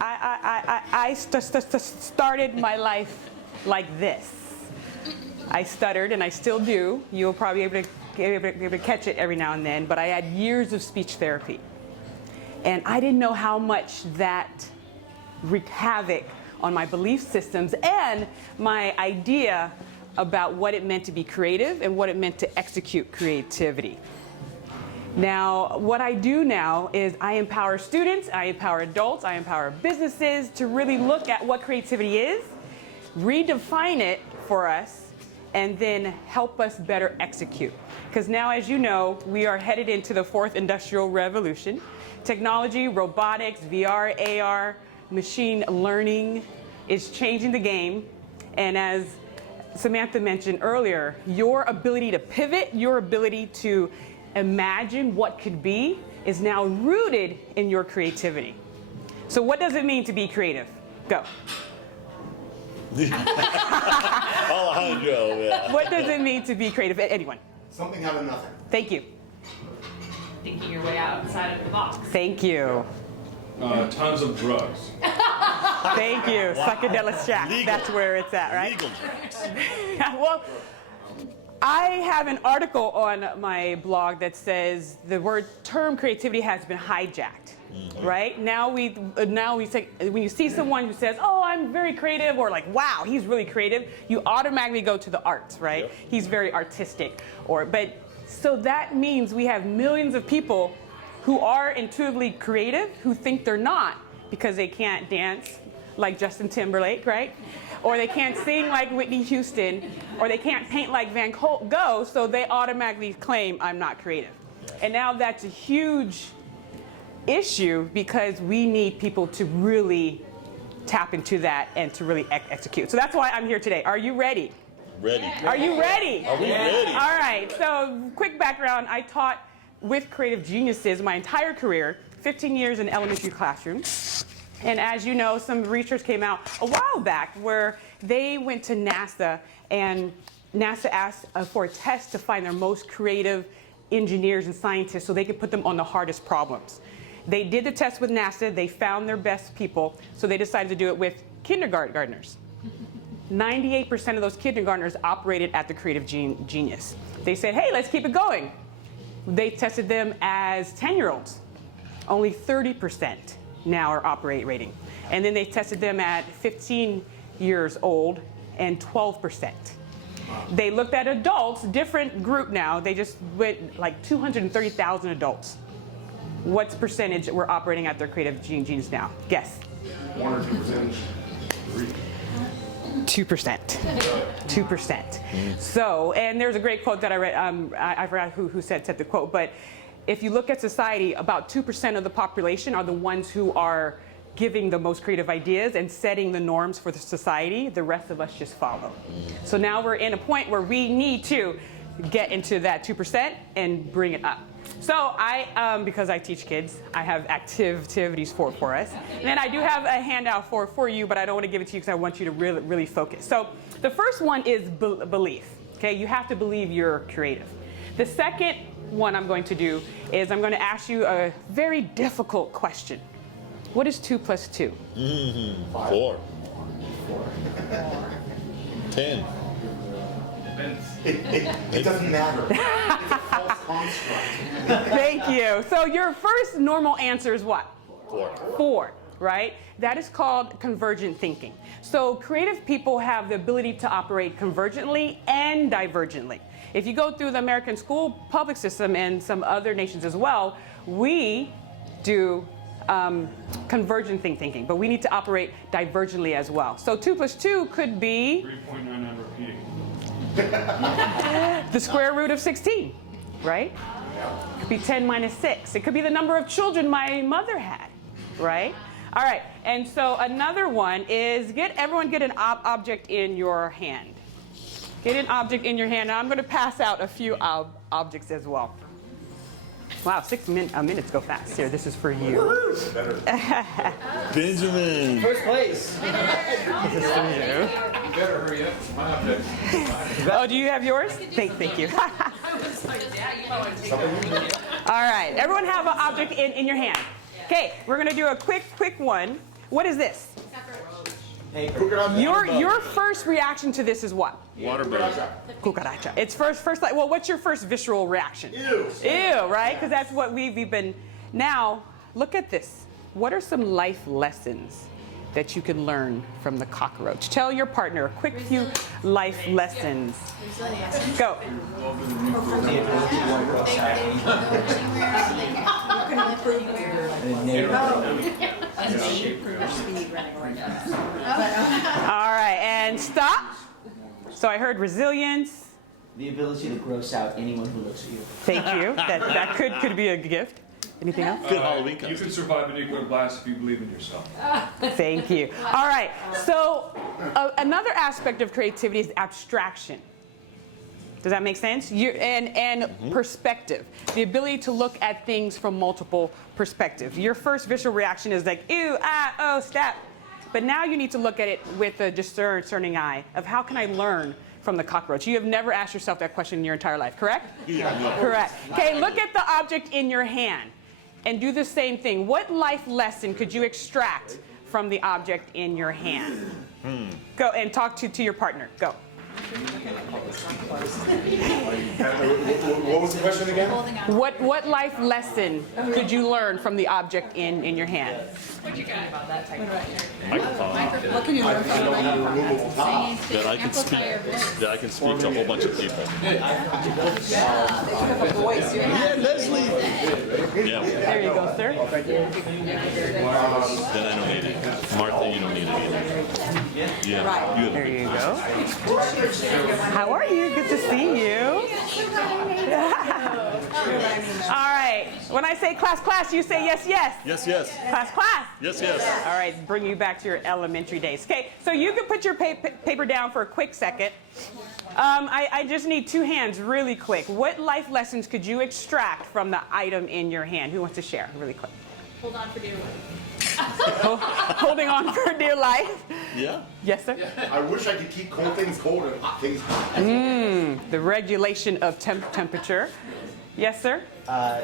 I started my life like this. I stuttered, and I still do. You'll probably be able to catch it every now and then, but I had years of speech therapy. And I didn't know how much that wreaked havoc on my belief systems and my idea about what it meant to be creative and what it meant to execute creativity. Now, what I do now is I empower students, I empower adults, I empower businesses to really look at what creativity is, redefine it for us, and then help us better execute. Because now, as you know, we are headed into the fourth industrial revolution. Technology, robotics, VR, AR, machine learning is changing the game. And as Samantha mentioned earlier, your ability to pivot, your ability to imagine what could be is now rooted in your creativity. So what does it mean to be creative? Go. Alejandro, yeah. What does it mean to be creative? Anyone? Something out of nothing. Thank you. Thinking your way outside of the box. Thank you. Tons of drugs. Thank you. Psychedelic shack. Legal. That's where it's at, right? Legal drugs. Well, I have an article on my blog that says the term creativity has been hijacked. Right? Now we say, when you see someone who says, "Oh, I'm very creative," or like, "Wow, he's really creative," you automatically go to the arts, right? Yep. He's very artistic, so that means we have millions of people who are intuitively creative who think they're not because they can't dance like Justin Timberlake, right? Or they can't sing like Whitney Houston, or they can't paint like Van Gogh, so they automatically claim I'm not creative. And now that's a huge issue because we need people to really tap into that and to really execute. So that's why I'm here today. Are you ready? Ready. Are you ready? Are we ready? All right, so quick background. I taught with creative geniuses my entire career, 15 years in elementary classrooms. And as you know, some research came out a while back where they went to NASA and NASA asked for a test to find their most creative engineers and scientists so they could put them on the hardest problems. They did the test with NASA, they found their best people, so they decided to do it with kindergartners. 98% of those kindergartners operated at the creative genius. They said, hey, let's keep it going. They tested them as 10-year-olds. Only 30% now are operating. And then they tested them at 15 years old, and 12%. They looked at adults, different group now. They just went like 230,000 adults. What percentage were operating at their creative genius now? Guess. 1 or 2%. 2%. 2%. So, and there's a great quote that I read. I forgot who said the quote, but if you look at society, about 2% of the population are the ones who are giving the most creative ideas and setting the norms for the society. The rest of us just follow. So now we're in a point where we need to get into that 2% and bring it up. So I, because I teach kids, I have activities for us. And then I do have a handout for you, but I don't want to give it to you because I want you to really focus. So the first one is belief. Okay, you have to believe you're creative. The second one I'm going to do is I'm going to ask you a very difficult question. What is 2 plus 2? 4. 10. It doesn't matter. It's a false construct. Thank you. So your first normal answer is what? 4. 4, right? That is called convergent thinking. So creative people have the ability to operate convergently and divergently. If you go through the American school public system and some other nations as well, we do convergent thinking, but we need to operate divergently as well. So 2 plus 2 could be 3.99 repeating. the square root of 16, right? It could be 10 minus 6. It could be the number of children my mother had, right? All right, and so another one is everyone get an object in your hand. Get an object in your hand. Now I'm going to pass out a few objects as well. Wow, 6 minutes go fast. Here, this is for you. Benjamin. First place. This is for you. You better hurry up. My object. Oh, do you have yours? Thank you. I was like, yeah, you might want to take that. All right, everyone have an object in your hand. Okay, we're going to do a quick one. What is this? Cucaracha. Your first reaction to this is what? Water bird. Cucaracha. It's first like, well, what's your first visceral reaction? Ew. Ew, right? Because that's what we've been. Now, look at this. What are some life lessons that you can learn from the cockroach? Tell your partner a quick few life lessons. Go. All right, and stop. So I heard resilience. The ability to gross out anyone who looks at you. Thank you. That could be a gift. Anything else? Good Halloween You costume. can survive a nuclear blast if you believe in yourself. Thank you. All right. So another aspect of creativity is abstraction. Does that make sense? And perspective. The ability to look at things from multiple perspectives. Your first visual reaction is like, ew, ah, oh, stop. But now you need to look at it with a discerning eye of how can I learn from the cockroach? You have never asked yourself that question in your entire life, correct? Yeah, no. Correct. Okay, look at the object in your hand and do the same thing. What life lesson could you extract from the object in your hand? Go and talk to your partner. Go. What was the question again? What life lesson could you learn from the object in your hand? Microphone. What can you learn from the Removable top. That I can speak. That I can speak to a whole bunch of people. voice? Yeah, Leslie. Yeah. There you go, sir. Then I don't need it. Martha, you don't need it either. Yeah. You There you go. How are you? Good to see you. All right. When I say class, class, you say yes, yes. Yes, yes. Class, class. Yes, yes. All right, bring you back to your elementary days. Okay, so you can put your paper down for a quick second. I just need two hands really quick. What life lessons could you extract from the item in your hand? Who wants to share really quick? Hold on for dear life. Holding on for dear life. Yeah. Yes, sir? I wish I could keep cold things cold and hot things hot. The regulation of temperature. Yes, sir?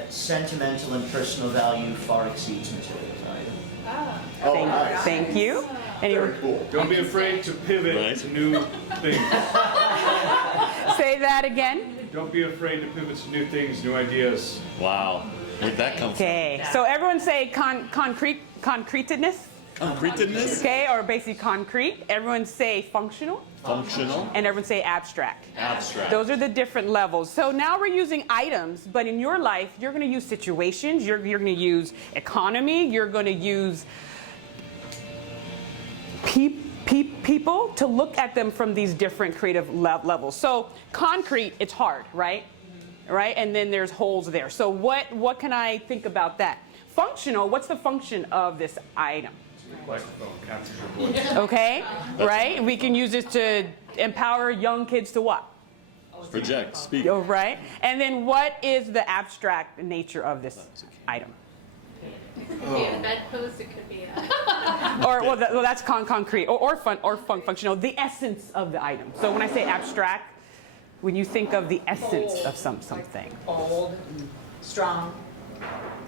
Sentimental and personal value far exceeds material value. Thank you. Anyone? Very cool. Don't be afraid to pivot Right. to new things. Say that again. Don't be afraid to pivot to new things, new ideas. Wow. Where'd that come from? Okay, so everyone say concreteness. Concreteness. Okay, or basically concrete. Everyone say functional. Functional. And everyone say abstract. Abstract. Those are the different levels. So now we're using items, but in your life, you're going to use situations, you're going to use economy, you're going to use people to look at them from these different creative levels. So concrete, it's hard, right? Right? And then there's holes there. So what can I think about that? Functional, what's the function of this item? Microphone captures your voice. Okay, right? We can use this to empower young kids to what? Project. Speak. Oh, right. And then what is the abstract nature of this item? It could be a bedpost, it could be a... Or that's concrete or functional. The essence of the item. So when I say abstract, when you think of the essence of something, Old, strong.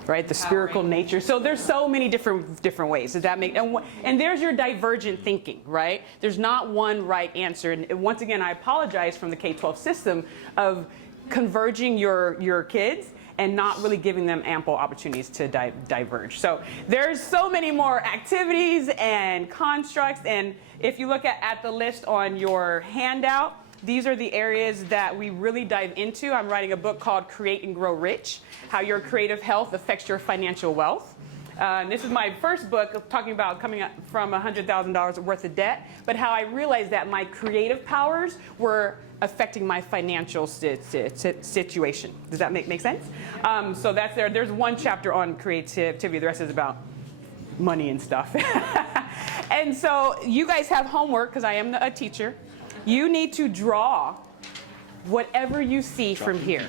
right? The spherical nature. So there's so many different ways. Does that make and there's your divergent thinking, right? There's not one right answer. And once again, I apologize from the K-12 system of converging your kids and not really giving them ample opportunities to diverge. So there's so many more activities and constructs. And if you look at the list on your handout, these are the areas that we really dive into. I'm writing a book called Create and Grow Rich, How Your Creative Health Affects Your Financial Wealth. This is my first book talking about coming up from $100,000 worth of debt, but how I realized that my creative powers were affecting my financial situation. Does that make sense? So that's there. There's one chapter on creativity. The rest is about money and stuff. And so you guys have homework, because I am a teacher. You need to draw whatever you see from here.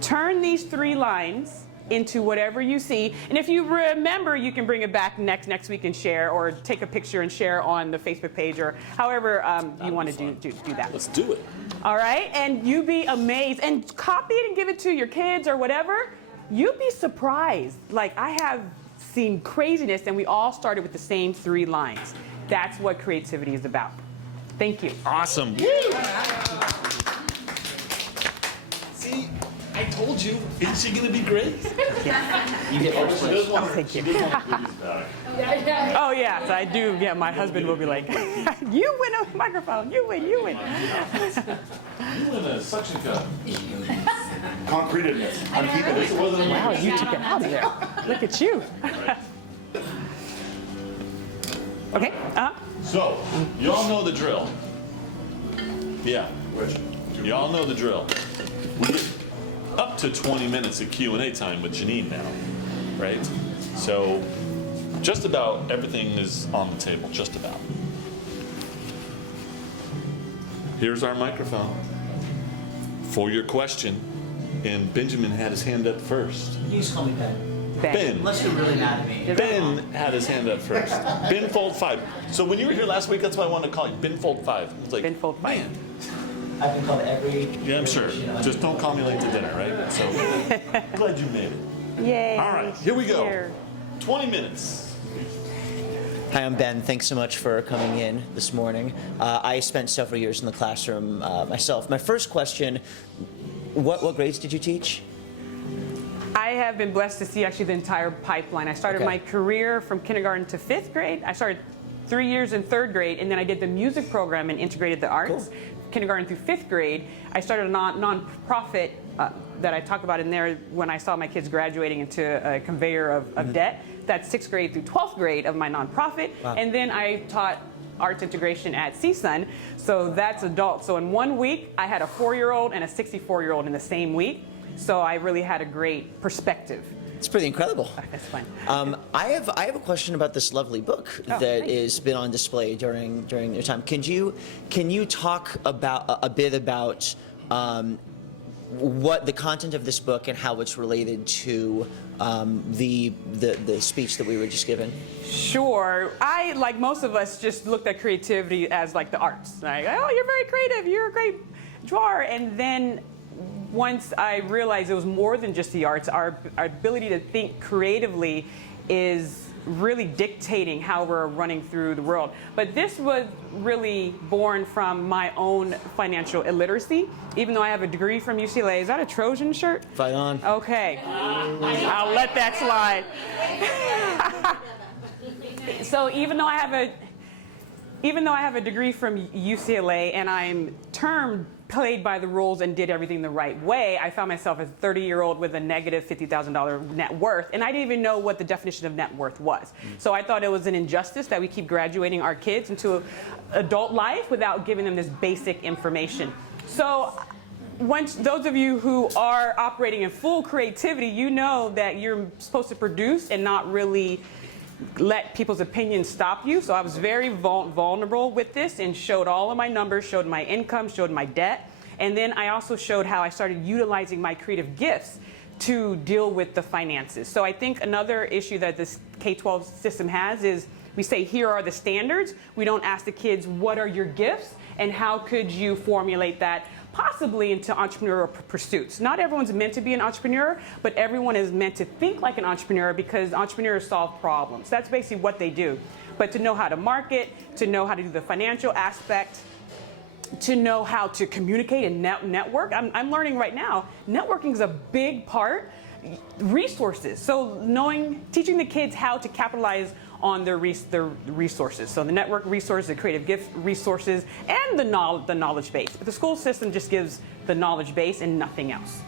Turn these 3 lines into whatever you see. And if you remember, you can bring it back next week and share, or take a picture and share on the Facebook page, or however you want to do that. Let's do it. All right? And you'd be amazed. And copy it and give it to your kids or whatever. You'd be surprised. Like, I have seen craziness, and we all started with the same 3 lines. That's what creativity is about. Thank you. Awesome. Woo! See, I told you. Isn't she going to be great? You get first place. Oh, thank you. Oh, yes, I do. Yeah, my husband will be like, you win a microphone. You win, you win. You win a suction cup. Concreteness. I'm keeping it. Wow, you took it out of there. Look at you. Okay. So, you all know the drill. Yeah. You all know the drill. We get up to 20 minutes of Q&A time with Genein now, right? So, just about everything is on the table, just about. Here's our microphone for your question. And Benjamin had his hand up first. You just call me Ben. Ben. Unless you're really mad at me. Ben had his hand up first. Ben Fold 5. So when you were here last week, that's why I wanted to call you Ben Fold 5. It's like, Ben Fold 5. man. I've been called every. Yeah, I'm sure. You know, Just don't call me late to dinner, right? So glad you made it. Yay. All right, here we go. Here. 20 minutes. Hi, I'm Ben. Thanks so much for coming in this morning. I spent several years in the classroom myself. My first question, what grades did you teach? I have been blessed to see actually the entire pipeline. I started my career from kindergarten to 5th grade. I started 3 years in 3rd grade, and then I did the music program and integrated the arts. Cool. Kindergarten through 5th grade. I started a non-profit that I talk about in there when I saw my kids graduating into a conveyor of debt. That's 6th grade through 12th grade of my nonprofit. Wow. And then I taught arts integration at CSUN. So that's adult. So in 1 week, I had a 4-year-old and a 64-year-old in the same week. So I really had a great perspective. It's pretty incredible. That's fun. I have a question about this lovely book that thanks. has been on display during your time. Can you talk about a bit about what the content of this book and how it's related to the speech that we were just given? Sure. I, like most of us, just looked at creativity as like the arts. Like, oh, you're very creative. You're a great drawer. And then once I realized it was more than just the arts, our ability to think creatively is really dictating how we're running through the world. But this was really born from my own financial illiteracy. Even though I have a degree from UCLA, is that a Trojan shirt? Fight on. Okay, I'll let that slide. So even though I have a degree from UCLA and I'm termed played by the rules and did everything the right way, I found myself as a 30-year-old with a negative $50,000 net worth, and I didn't even know what the definition of net worth was. So I thought it was an injustice that we keep graduating our kids into adult life without giving them this basic information. So once those of you who are operating in full creativity, you know that you're supposed to produce and not really let people's opinions stop you. So I was very vulnerable with this and showed all of my numbers, showed my income, showed my debt. And then I also showed how I started utilizing my creative gifts to deal with the finances. So I think another issue that this K-12 system has is we say, here are the standards. We don't ask the kids, what are your gifts and how could you formulate that possibly into entrepreneurial pursuits. Not everyone's meant to be an entrepreneur, but everyone is meant to think like an entrepreneur because entrepreneurs solve problems. That's basically what they do. But to know how to market, to know how to do the financial aspect, to know how to communicate and network. I'm learning right now, networking is a big part. Resources. So teaching the kids how to capitalize on their resources. So the network resources, the creative gift resources, and the knowledge base. But the school system just gives the knowledge base and nothing else.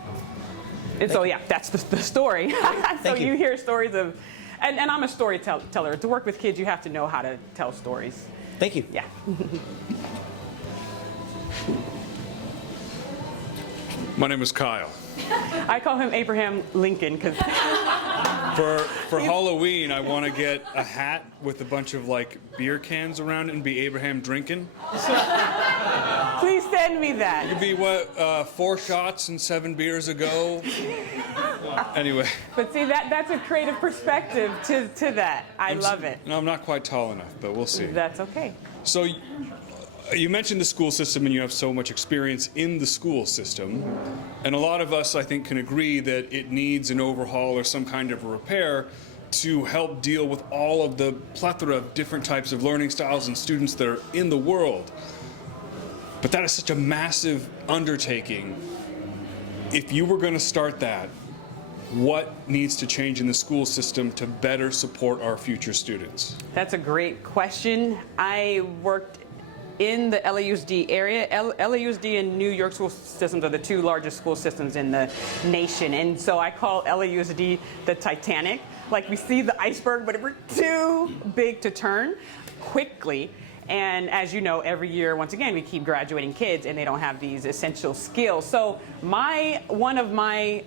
And so yeah, that's the story. So you hear stories of, and I'm a storyteller. To work with kids, you have to know how to tell stories. Thank you. Yeah. My name is Kyle. I call him Abraham Lincoln because For Halloween, I want to get a hat with a bunch of like beer cans around it and be Abraham drinking. please send me that. It'd be what 4 shots and 7 beers ago. Anyway. But see, that's a creative perspective to that. I love it. No, I'm not quite tall enough, but we'll see. That's okay. So you mentioned the school system and you have so much experience in the school system. And a lot of us, I think, can agree that it needs an overhaul or some kind of a repair. to help deal with all of the plethora of different types of learning styles and students that are in the world. But that is such a massive undertaking. If you were going to start that, what needs to change in the school system to better support our future students? That's a great question. I worked in the LAUSD area. LAUSD and New York school systems are the two largest school systems in the nation. And so I call LAUSD the Titanic. Like, we see the iceberg, but we're too big to turn quickly. And as you know, every year, once again, we keep graduating kids and they don't have these essential skills. So one of my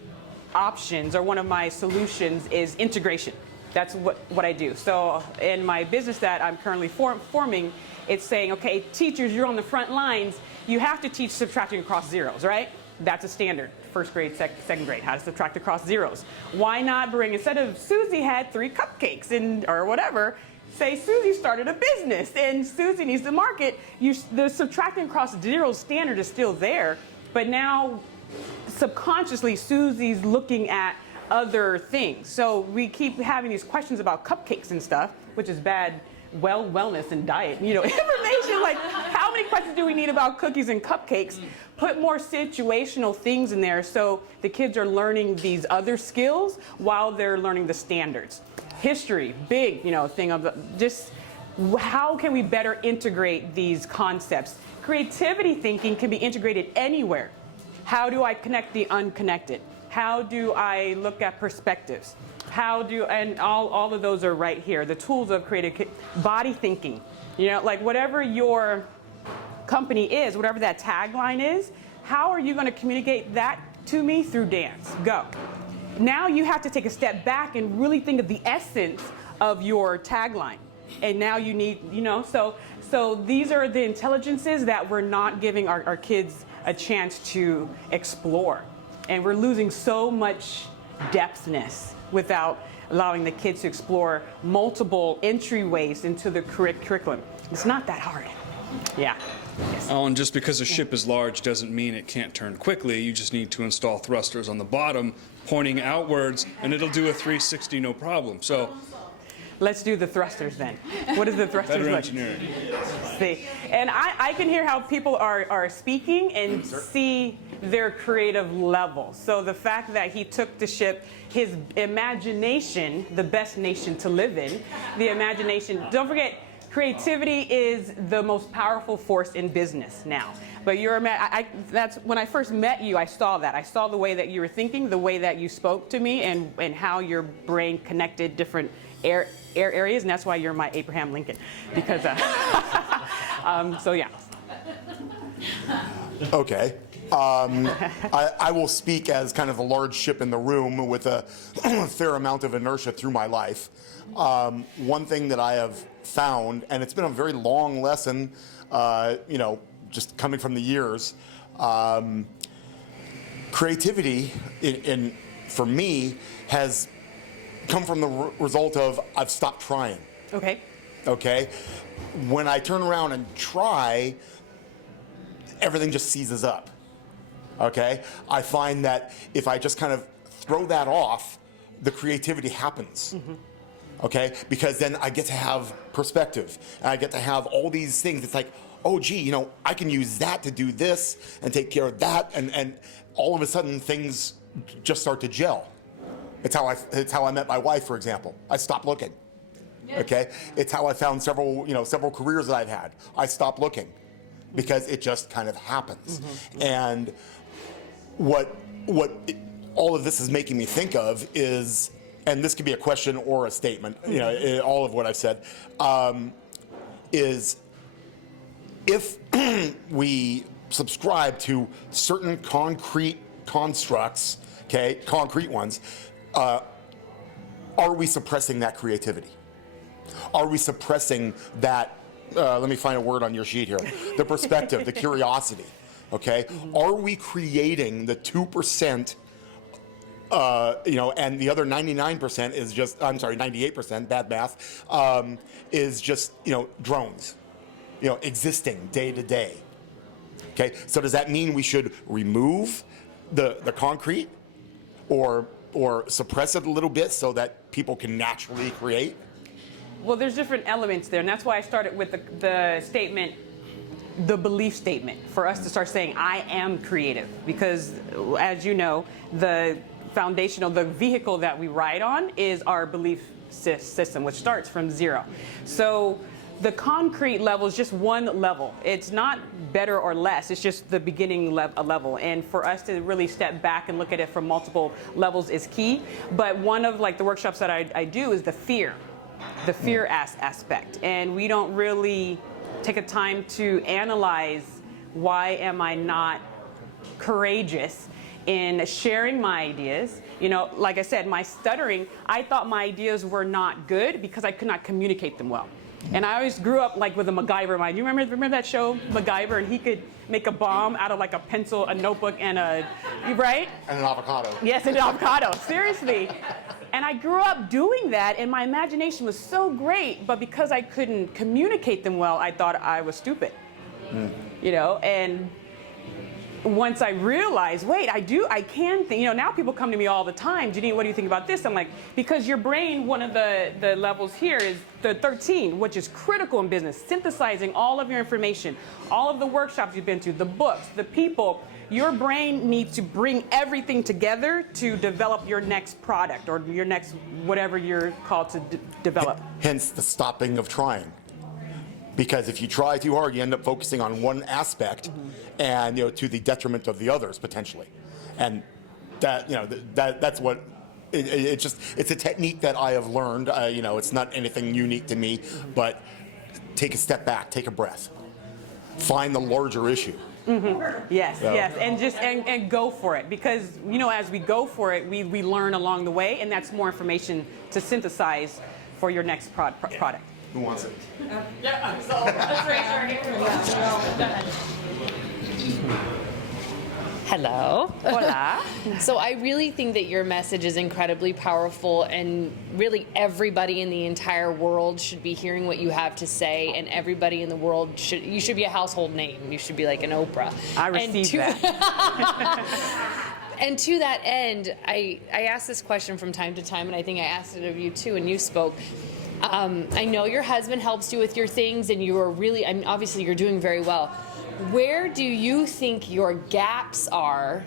options, or one of my solutions, is integration. That's what I do. So in my business that I'm currently forming, it's saying, okay, teachers, you're on the front lines. You have to teach subtracting across zeros, right? That's a standard. First grade, second grade, how to subtract across zeros. Why not bring, instead of Susie had 3 cupcakes or whatever, say Susie started a business and Susie needs to market. The subtracting across zeros standard is still there, but now subconsciously Susie's looking at other things. So we keep having these questions about cupcakes and stuff, which is bad wellness and diet, information. Like, how many questions do we need about cookies and cupcakes? Put more situational things in there so the kids are learning these other skills while they're learning the standards. History, big, thing of just how can we better integrate these concepts? Creativity thinking can be integrated anywhere. How do I connect the unconnected? How do I look at perspectives? And all of those are right here. The tools of creative body thinking. Like, whatever your company is, whatever that tagline is, how are you going to communicate that to me? Through dance. Go. Now you have to take a step back and really think of the essence of your tagline. And now you need, so these are the intelligences that we're not giving our kids a chance to explore. And we're losing so much depthness without allowing the kids to explore multiple entryways into the curriculum. It's not that hard. Yeah. Yes. Oh, and just because a ship is large doesn't mean it can't turn quickly. You just need to install thrusters on the bottom, pointing outwards, and it'll do a 360 no problem. So let's do the thrusters then. What is the thrusters better like? engineering. See, and I can hear how people are speaking and see their creative level. So the fact that he took the ship, his imagination, the best nation to live in, the imagination. Don't forget, creativity is the most powerful force in business now. But that's when I first met you, I saw that. I saw the way that you were thinking, the way that you spoke to me, and how your brain connected different areas, and that's why you're my Abraham Lincoln. Because, so yeah. Okay. I will speak as kind of a large ship in the room with a fair amount of inertia through my life. One thing that I have found, and it's been a very long lesson, just coming from the years, creativity for me has come from the result of I've stopped trying. Okay. Okay? When I turn around and try, everything just seizes up. Okay? I find that if I just kind of throw that off, the creativity happens. Mm-hmm. Okay? Because then I get to have perspective. And I get to have all these things. It's like, oh, gee, I can use that to do this and take care of that. And all of a sudden, things just start to gel. It's how I met my wife, for example. I stopped looking. Okay? It's how I found several careers that I've had. I stopped looking because it just kind of happens. Mm-hmm. And what all of this is making me think of is, and this could be a question or a statement, all of what I've said, is if we subscribe to certain concrete constructs, okay, concrete ones, are we suppressing that creativity? Are we suppressing that, let me find a word on your sheet here, the perspective, the curiosity, okay? Mm-hmm. Are we creating the 2%, and the other 99% is just, 98%, bad math, is just, drones, existing day to day, okay? So does that mean we should remove the concrete or or suppress it a little bit so that people can naturally create? Well, there's different elements there, and that's why I started with the statement, the belief statement, for us to start saying, I am creative. Because, as you know, the foundational, the vehicle that we ride on is our belief system, which starts from zero. So the concrete level is just one level. It's not better or less. It's just the beginning level. And for us to really step back and look at it from multiple levels is key. But one of the workshops that I do is the fear aspect. And we don't really take a time to analyze, why am I not courageous in sharing my ideas? You know, like I said, my stuttering, I thought my ideas were not good because I could not communicate them well. And I always grew up with a MacGyver mind. You remember that show, MacGyver, and he could make a bomb out of a pencil, a notebook, and right? And an avocado. Yes, an avocado, seriously. And I grew up doing that, and my imagination was so great, but because I couldn't communicate them well, I thought I was stupid. You know, and once I realized, wait, I can think, now people come to me all the time, Genein, what do you think about this? I'm like, because your brain, one of the levels here is the 13, which is critical in business, synthesizing all of your information, all of the workshops you've been to, the books, the people. Your brain needs to bring everything together to develop your next product or your next, whatever you're called to develop. Hence the stopping of trying. Because if you try too hard, you end up focusing on one aspect, and to the detriment of the others potentially. And that that's what it's a technique that I have learned. It's not anything unique to me, but take a step back, take a breath, find the larger issue. Yes, yes, and just and go for it, because as we go for it, we learn along the way, and that's more information to synthesize for your next product. Who wants it? Yeah, so let's raise our hand. Hello. Hola. So I really think that your message is incredibly powerful, and really everybody in the entire world should be hearing what you have to say, and everybody in the world you should be a household name. You should be like an Oprah. I received that. And to that end, I ask this question from time to time, and I think I asked it of you too, and you spoke. I know your husband helps you with your things, and you are really, obviously you're doing very well. Where do you think your gaps are?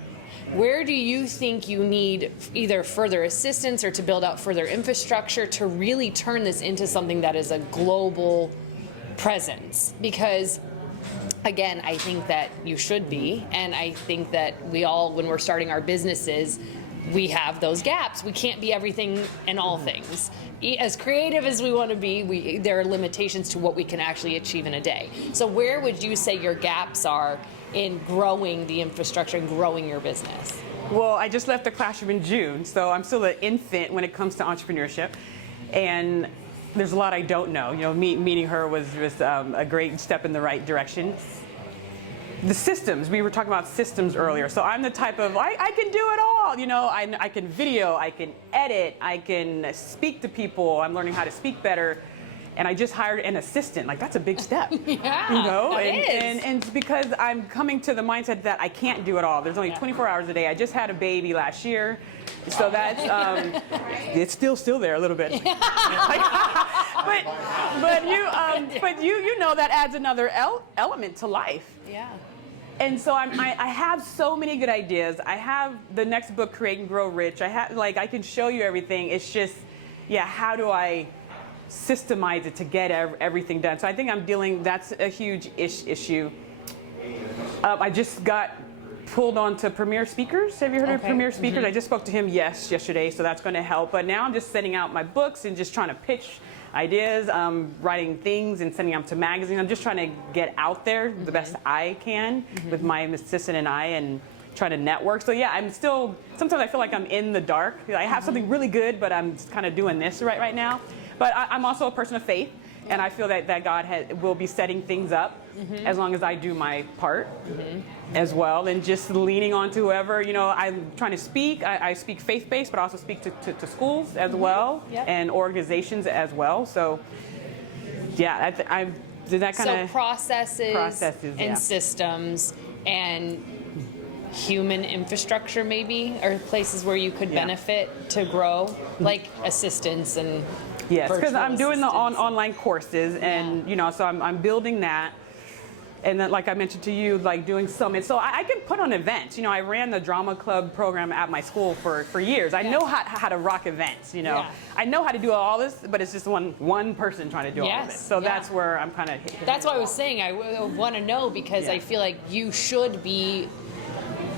Where do you think you need either further assistance or to build out further infrastructure to really turn this into something that is a global presence? Because again, I think that you should be, and I think that we all, when we're starting our businesses, we have those gaps. We can't be everything and all things. As creative as we want to be, there are limitations to what we can actually achieve in a day. So where would you say your gaps are in growing the infrastructure and growing your business? Well, I just left the classroom in June, so I'm still an infant when it comes to entrepreneurship. And there's a lot I don't know. Meeting her was a great step in the right direction. The systems, we were talking about systems earlier. So I'm the type of, I can do it all. I can video, I can edit, I can speak to people. I'm learning how to speak better. And I just hired an assistant. That's a big step. Yeah, and it's because I'm coming to the mindset that I can't do it all. There's only 24 hours a day. I just had a baby last year. So that's, it's still there a little bit. but you know that adds another element to life. Yeah. And so I have so many good ideas. I have the next book, Create and Grow Rich. I have I can show you everything. It's just, how do I systemize it to get everything done? So I think that's a huge issue. I just got pulled onto Premier Speakers. Have you heard of Premier Speakers? I just spoke to him yesterday, so that's going to help. But now I'm just sending out my books and just trying to pitch ideas, writing things and sending them to magazines. I'm just trying to get out there the best I can with my assistant and and trying to network. So I'm still, sometimes I feel like I'm in the dark. I have something really good, but I'm kind of doing this right now. But I'm also a person of faith, and I feel that God will be setting things up as long as I do my part as well, and just leaning on to whoever, I'm trying to speak. I speak faith-based, but I also speak to schools as well and organizations as well. So, did that kind of... So processes and systems and human infrastructure maybe, or places where you could benefit to grow, like assistants and Yes, because virtual I'm doing the assistants. online courses, and so I'm building that. And then, like I mentioned to you, like doing summits. So I can put on events. I ran the drama club program at my school for years. I know how to rock events. I know how to do all this, but it's just one person trying to do all of it. So that's where I'm kind of. That's why I was saying I want to know, because I feel like you should be,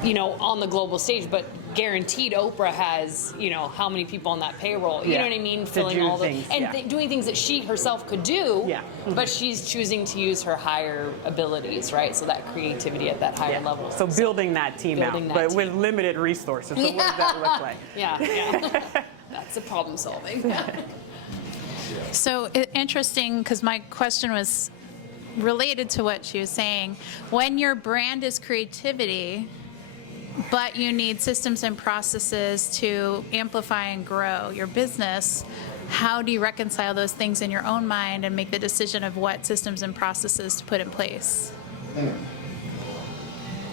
on the global stage, but guaranteed Oprah has, how many people on that payroll, you know what I mean, filling all the things, and doing things that she herself could do, but she's choosing to use her higher abilities, right? So that creativity at that higher level. So building that team building out, that but with limited resources. So what does that look like? Yeah. That's the problem solving. So interesting, because my question was related to what she was saying. When your brand is creativity, but you need systems and processes to amplify and grow your business, how do you reconcile those things in your own mind and make the decision of what systems and processes to put in place?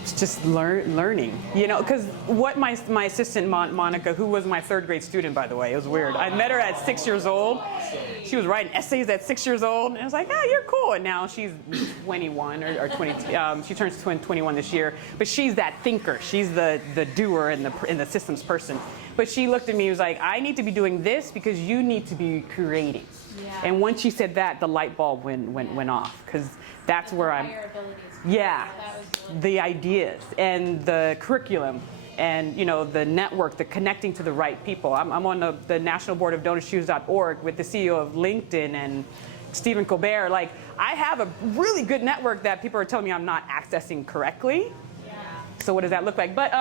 It's just learning, because what my assistant Monica, who was my third grade student, by the way, it was weird. I met her at 6 years old. She was writing essays at 6 years old, and I was like, you're cool. And now she's 21 or 22. She turns 21 this year. But she's that thinker. She's the doer and the systems person. But she looked at me and was like, I need to be doing this because you need to be creating. Yeah. And once she said that, the light bulb went off, because that's where I'm. The ideas and the curriculum and the network, the connecting to the right people. I'm on the National Board of DonorsChoose.org with the CEO of LinkedIn and Stephen Colbert. Like, I have a really good network that people are telling me I'm not accessing correctly. So what does that look like? But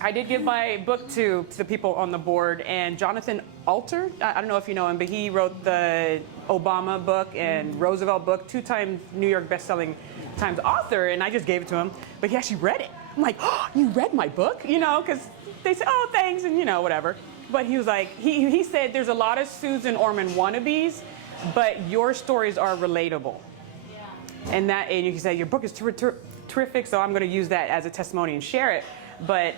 I did give my book to the people on the board, and Jonathan Alter, I don't know if you know him, but he wrote the Obama book and Roosevelt book, 2-time New York bestselling Times author, and I just gave it to him, but he actually read it. I'm like, oh, you read my book? Because they said, oh, thanks, and whatever. But he was like, he said there's a lot of Susan Orman wannabes, but your stories are relatable. And he said, your book is terrific, so I'm going to use that as a testimony and share it. But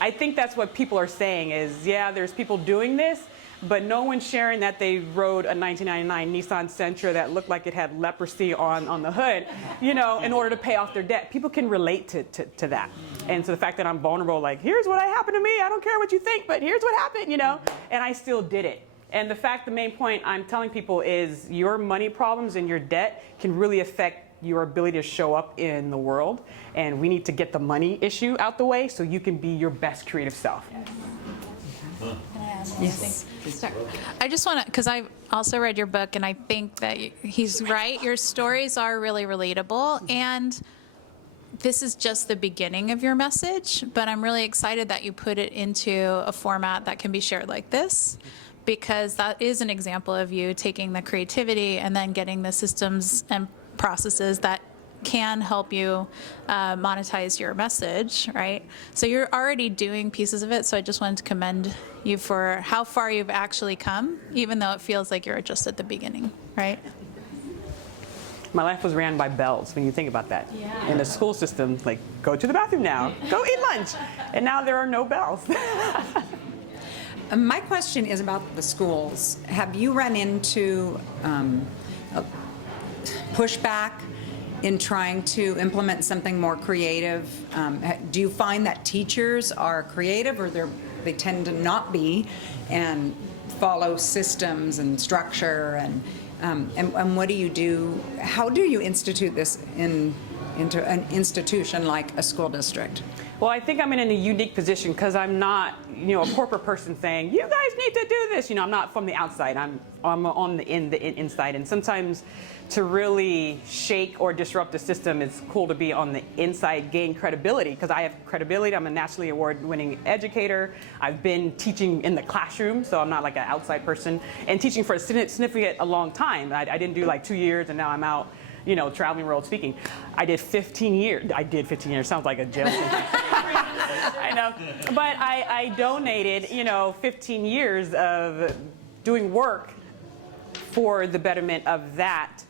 I think that's what people are saying is, there's people doing this, but no one's sharing that they rode a 1999 Nissan Sentra that looked like it had leprosy on the hood, in order to pay off their debt. People can relate to that. And so the fact that I'm vulnerable, like, here's what happened to me. I don't care what you think, but here's what happened, and I still did it. And the main point I'm telling people is your money problems and your debt can really affect your ability to show up in the world. And we need to get the money issue out the way so you can be your best creative self. Yes. I just want to, because I've also read your book, and I think that he's right. Your stories are really relatable, and this is just the beginning of your message, but I'm really excited that you put it into a format that can be shared like this, because that is an example of you taking the creativity and then getting the systems and processes that can help you monetize your message, right? So you're already doing pieces of it, so I just wanted to commend you for how far you've actually come, even though it feels like you're just at the beginning, right? My life was ran by bells, when you think about that. Yeah. In the school system, like, go to the bathroom now, go eat lunch. And now there are no bells. My question is about the schools. Have you run into pushback in trying to implement something more creative? Do you find that teachers are creative, or they tend to not be and follow systems and structure? And what do you do? How do you institute this into an institution like a school district? Well, I think I'm in a unique position because I'm not, a corporate person saying, you guys need to do this. I'm not from the outside. I'm on the inside. And sometimes to really shake or disrupt the system, it's cool to be on the inside, gain credibility, because I have credibility. I'm a nationally award-winning educator. I've been teaching in the classroom, so I'm not like an outside person, and teaching for a long time. I didn't do like 2 years, and now I'm out, traveling world speaking. I did 15 years. Sounds like a jail sentence. I know. But I donated, 15 years of doing work for the betterment of that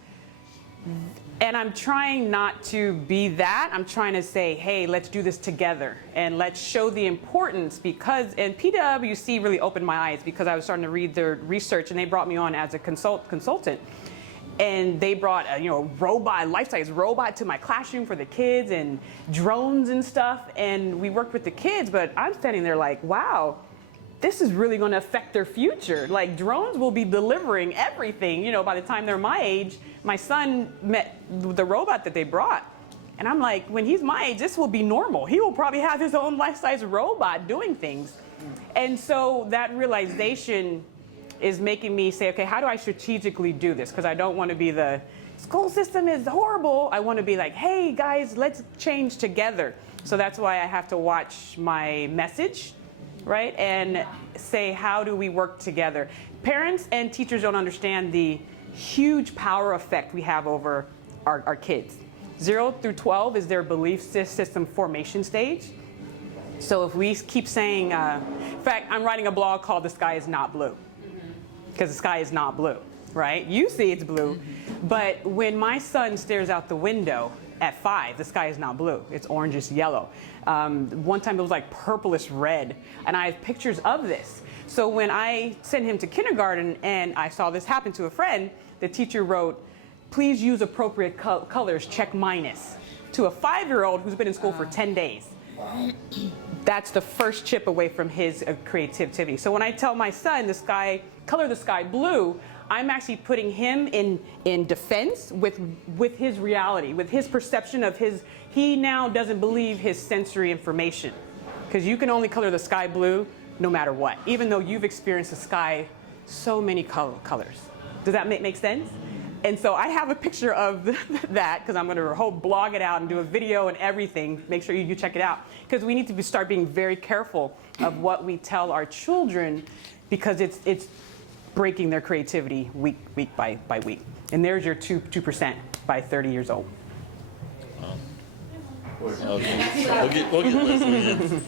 And I'm trying not to be that. I'm trying to say, hey, let's do this together and let's show the importance and PwC really opened my eyes because I was starting to read their research and they brought me on as a consultant. And they brought a life-size robot to my classroom for the kids and drones and stuff. And we worked with the kids, but I'm standing there like, wow, this is really going to affect their future. Like drones will be delivering everything, by the time they're my age. My son met the robot that they brought. And I'm like, when he's my age, this will be normal. He will probably have his own life-size robot doing things. And so that realization is making me say, okay, how do I strategically do this? Because I don't want to be the school system is horrible. I want to be like, hey guys, let's change together. So that's why I have to watch my message, right? And say, how do we work together? Parents and teachers don't understand the huge power effect we have over our kids. 0 through 12 is their belief system formation stage. So if we keep saying, in fact, I'm writing a blog called The Sky is Not Blue. Because the sky is not blue, right? You see it's blue, but when my son stares out the window at 5, the sky is not blue. It's orangish yellow. One time it was like purplish red, and I have pictures of this. So when I sent him to kindergarten and I saw this happen to a friend, the teacher wrote, please use appropriate colors, check minus, to a 5-year-old who's been in school for 10 days. That's the first chip away from his creativity. So when I tell my son color the sky blue, I'm actually putting him in defense with his reality, with his perception of he now doesn't believe his sensory information. Because you can only color the sky blue no matter what, even though you've experienced the sky so many colors. Does that make sense? And so I have a picture of that because I'm going to blog it out and do a video and everything. Make sure you check it out. Because we need to start being very careful of what we tell our children because it's breaking their creativity week by week. And there's your 2% by 30 years old. Okay. We'll get Leslie.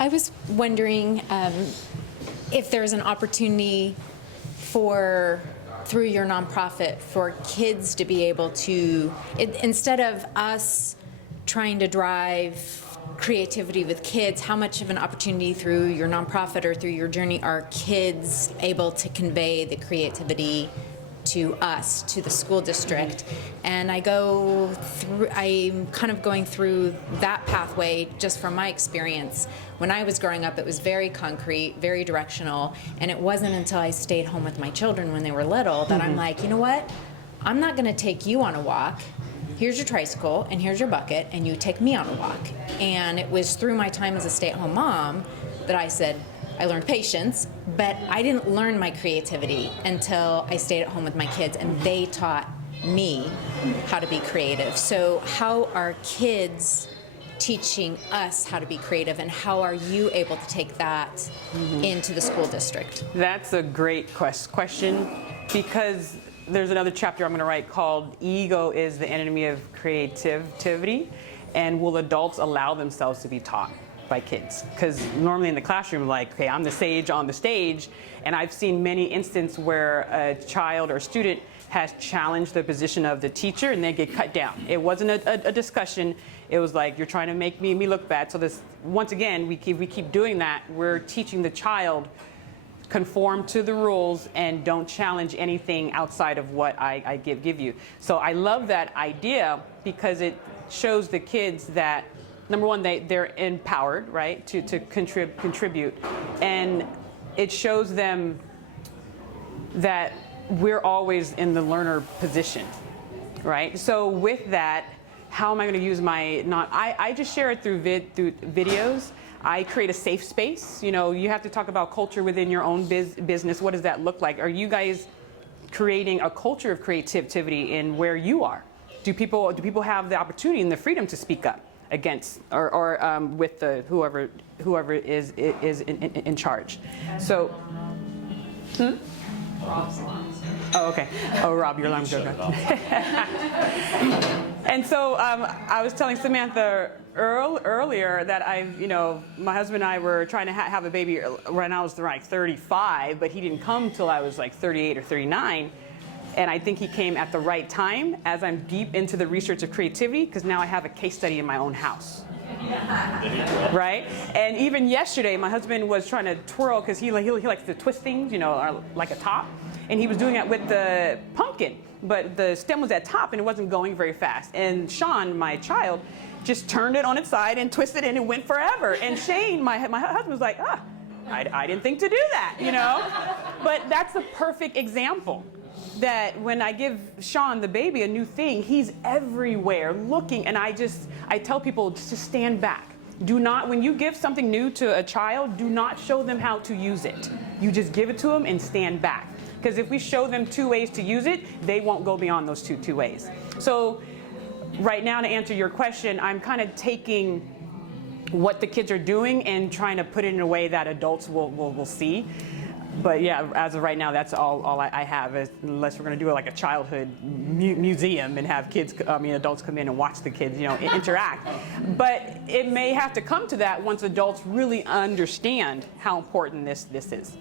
I was wondering if there's an opportunity through your nonprofit for kids to be able to, instead of us trying to drive creativity with kids, how much of an opportunity through your nonprofit or through your journey are kids able to convey the creativity to us, to the school district? And I'm kind of going through that pathway just from my experience. When I was growing up, it was very concrete, very directional, and it wasn't until I stayed home with my children when they were little that I'm like, you know what? I'm not going to take you on a walk. Here's your tricycle, and here's your bucket, and you take me on a walk. And it was through my time as a stay-at-home mom that I said, I learned patience, but I didn't learn my creativity until I stayed at home with my kids, and they taught me how to be creative. So how are kids teaching us how to be creative, and how are you able to take that into the school district? That's a great question because there's another chapter I'm going to write called Ego is the Enemy of Creativity, and will adults allow themselves to be taught by kids? Because normally in the classroom, like, okay, I'm the sage on the stage, and I've seen many instances where a child or student has challenged the position of the teacher and they get cut down. It wasn't a discussion. It was like, you're trying to make me look bad. So this, once again, we keep doing that. We're teaching the child conform to the rules and don't challenge anything outside of what I give you. So I love that idea because it shows the kids that, number one, they're empowered, right, to contribute. And it shows them that we're always in the learner position, right? So with that, how am I going to use I just share it through videos. I create a safe space. You know, you have to talk about culture within your own business. What does that look like? Are you guys creating a culture of creativity in where you are? Do people have the opportunity and the freedom to speak up against or with the whoever is in charge? So, Rob's alarm. Oh, okay. Oh, Rob, your alarm's going. And so I was telling Samantha earlier that my husband and I were trying to have a baby when I was like 35, but he didn't come till I was like 38 or 39. And I think he came at the right time as I'm deep into the research of creativity, because now I have a case study in my own house. Right? And even yesterday, my husband was trying to twirl, because he likes to twist things, like a top. And he was doing that with the pumpkin, but the stem was at top and it wasn't going very fast. And Sean, my child, just turned it on its side and twisted it and it went forever. And Shane, my husband, was like, I didn't think to do that, But that's a perfect example. That when I give Sean, the baby, a new thing, he's everywhere looking, and I tell people just to stand back. Do not, when you give something new to a child, do not show them how to use it. You just give it to them and stand back. Because if we show them 2 ways to use it, they won't go beyond those two ways. So right now, to answer your question, I'm kind of taking what the kids are doing and trying to put it in a way that adults will see. But yeah, as of right now, that's all I have, unless we're going to do like a childhood museum and have adults come in and watch the kids, interact. But it may have to come to that once adults really understand how important this is.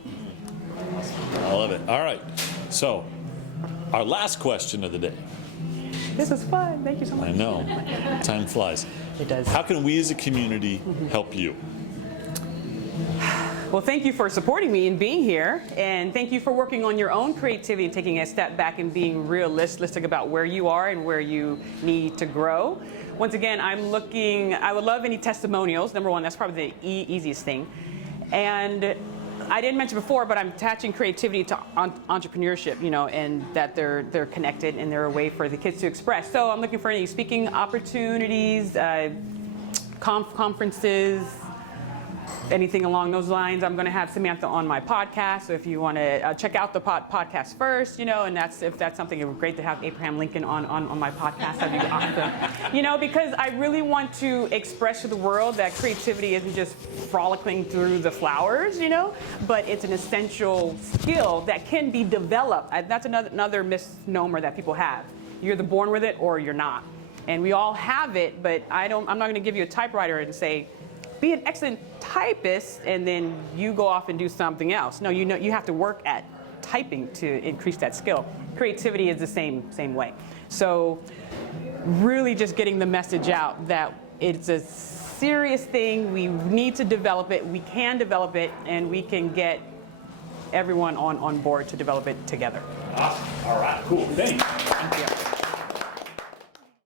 I love it. All right. So, our last question of the day. This is fun. Thank you so much. I know. Time flies. It does. How can we as a community help you? Well, thank you for supporting me and being here, and thank you for working on your own creativity and taking a step back and being realistic about where you are and where you need to grow. Once again, I would love any testimonials. Number one, that's probably the easiest thing. And I didn't mention before, but I'm attaching creativity to entrepreneurship, and that they're connected and they're a way for the kids to express. So I'm looking for any speaking opportunities, conferences, anything along those lines. I'm going to have Samantha on my podcast, so if you want to check out the podcast first, and if that's something, it would be great to have Abraham Lincoln on my podcast. That'd be awesome. Because I really want to express to the world that creativity isn't just frolicking through the flowers, but it's an essential skill that can be developed. That's another misnomer that people have. You're either born with it or you're not. And we all have it, but I'm not going to give you a typewriter and say, be an excellent typist, and then you go off and do something else. No, you have to work at typing to increase that skill. Creativity is the same way. So really just getting the message out that it's a serious thing. We need to develop it. We can develop it, and we can get everyone on board to develop it together. Awesome. All right, cool. Thank you. Thank you.